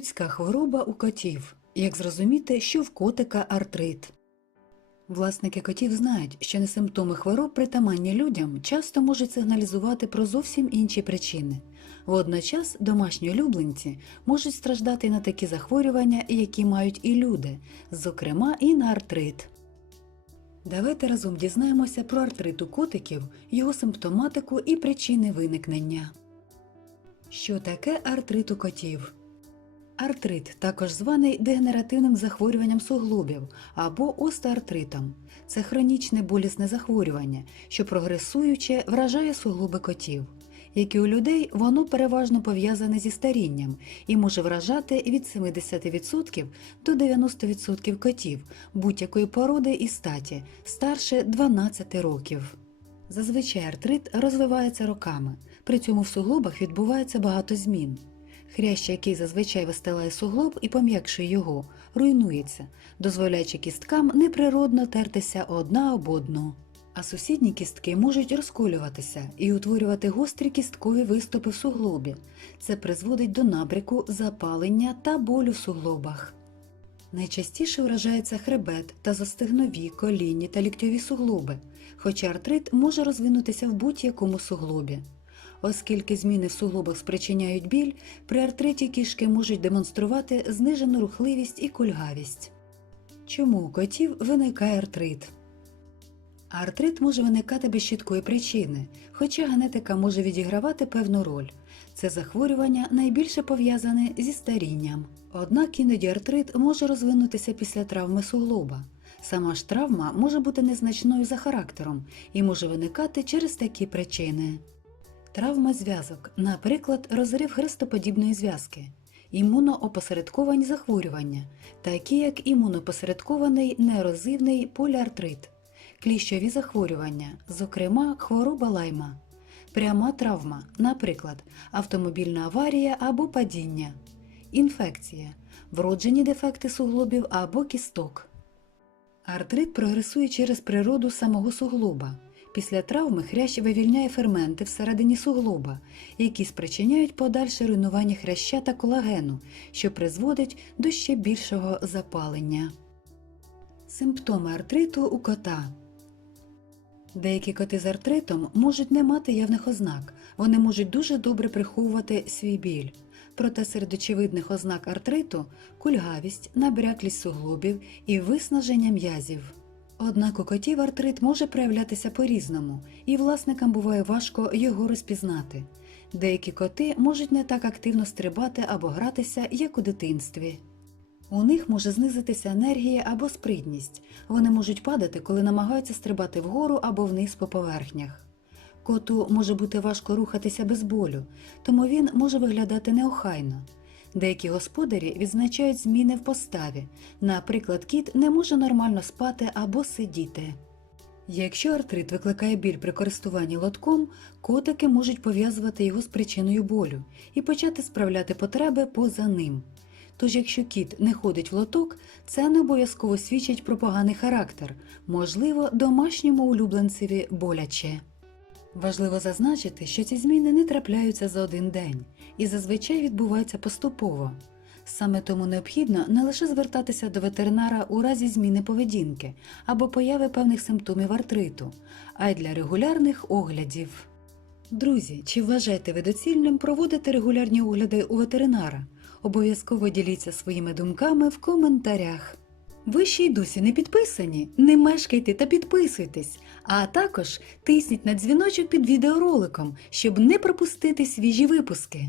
Світська хвороба у котів. Як зрозуміти, що в котика артрит? Власники котів знають, що на симптоми хвороб, притаманні людям, часто можуть сигналізувати про зовсім інші причини. Водночас домашні улюбленці можуть страждати на такі захворювання, які мають і люди, зокрема і на артрит. Давайте разом дізнаємося про артрит у котиків, його симптоматику і причини виникнення. Що таке артрит у котів? Артрит, також званий дегенеративним захворюванням суглобів або остеартритом. Це хронічне болісне захворювання, що прогресуюче вражає суглоби котів. Як і у людей, воно переважно пов'язане зі старінням і може вражати від 70% до 90% котів будь-якої породи і статі старше 12 років. Зазвичай артрит розвивається роками, при цьому в суглобах відбувається багато змін. Хрящ, який зазвичай вистилає суглоб і пом'якшує його, руйнується, дозволяючи кісткам неприродно тертися одна об одну. А сусідні кістки можуть розколюватися і утворювати гострі кісткові виступи в суглобі. Це призводить до набряку, запалення та болю в суглобах. Найчастіше вражається хребет та застигнові, колінні та ліктьові суглоби, хоча артрит може розвинутися в будь-якому суглобі. Оскільки зміни в суглобах спричиняють біль, при артриті кішки можуть демонструвати знижену рухливість і кульгавість. Чому у котів виникає артрит? Артрит може виникати без чіткої причини, хоча генетика може відігравати певну роль. Це захворювання найбільше пов'язане зі старінням. Однак іноді артрит може розвинутися після травми суглоба. Сама ж травма може бути незначною за характером і може виникати через такі причини. Травма зв'язок, наприклад, розрив хрестоподібної зв'язки, імуноопосередковані захворювання, такі як імунопосередкований нейрозивний поліартрит, кліщові захворювання, зокрема хвороба лайма, пряма травма, наприклад, автомобільна аварія або падіння, інфекція, вроджені дефекти суглобів або кісток. Артрит прогресує через природу самого суглоба. Після травми хрящ вивільняє ферменти всередині суглоба, які спричиняють подальше руйнування хряща та колагену, що призводить до ще більшого запалення. Симптоми артриту у кота Деякі коти з артритом можуть не мати явних ознак, вони можуть дуже добре приховувати свій біль. Проте серед очевидних ознак артриту кульгавість, набряклість суглобів і виснаження м'язів. Однак у котів артрит може проявлятися по-різному, і власникам буває важко його розпізнати. Деякі коти можуть не так активно стрибати або гратися, як у дитинстві. У них може знизитися енергія або спритність. Вони можуть падати, коли намагаються стрибати вгору або вниз по поверхнях. Коту може бути важко рухатися без болю, тому він може виглядати неохайно. Деякі господарі відзначають зміни в поставі. Наприклад, кіт не може нормально спати або сидіти. Якщо артрит викликає біль при користуванні лотком, котики можуть пов'язувати його з причиною болю і почати справляти потреби поза ним. Тож, якщо кіт не ходить в лоток, це не обов'язково свідчить про поганий характер, можливо, домашньому улюбленцеві боляче. Важливо зазначити, що ці зміни не трапляються за один день і зазвичай відбуваються поступово. Саме тому необхідно не лише звертатися до ветеринара у разі зміни поведінки або появи певних симптомів артриту, а й для регулярних оглядів. Друзі, чи вважаєте ви доцільним проводити регулярні огляди у ветеринара? Обов'язково діліться своїми думками в коментарях. Ви ще й досі не підписані? Не мешкайте та підписуйтесь, а також тисніть на дзвіночок під відеороликом, щоб не пропустити свіжі випуски.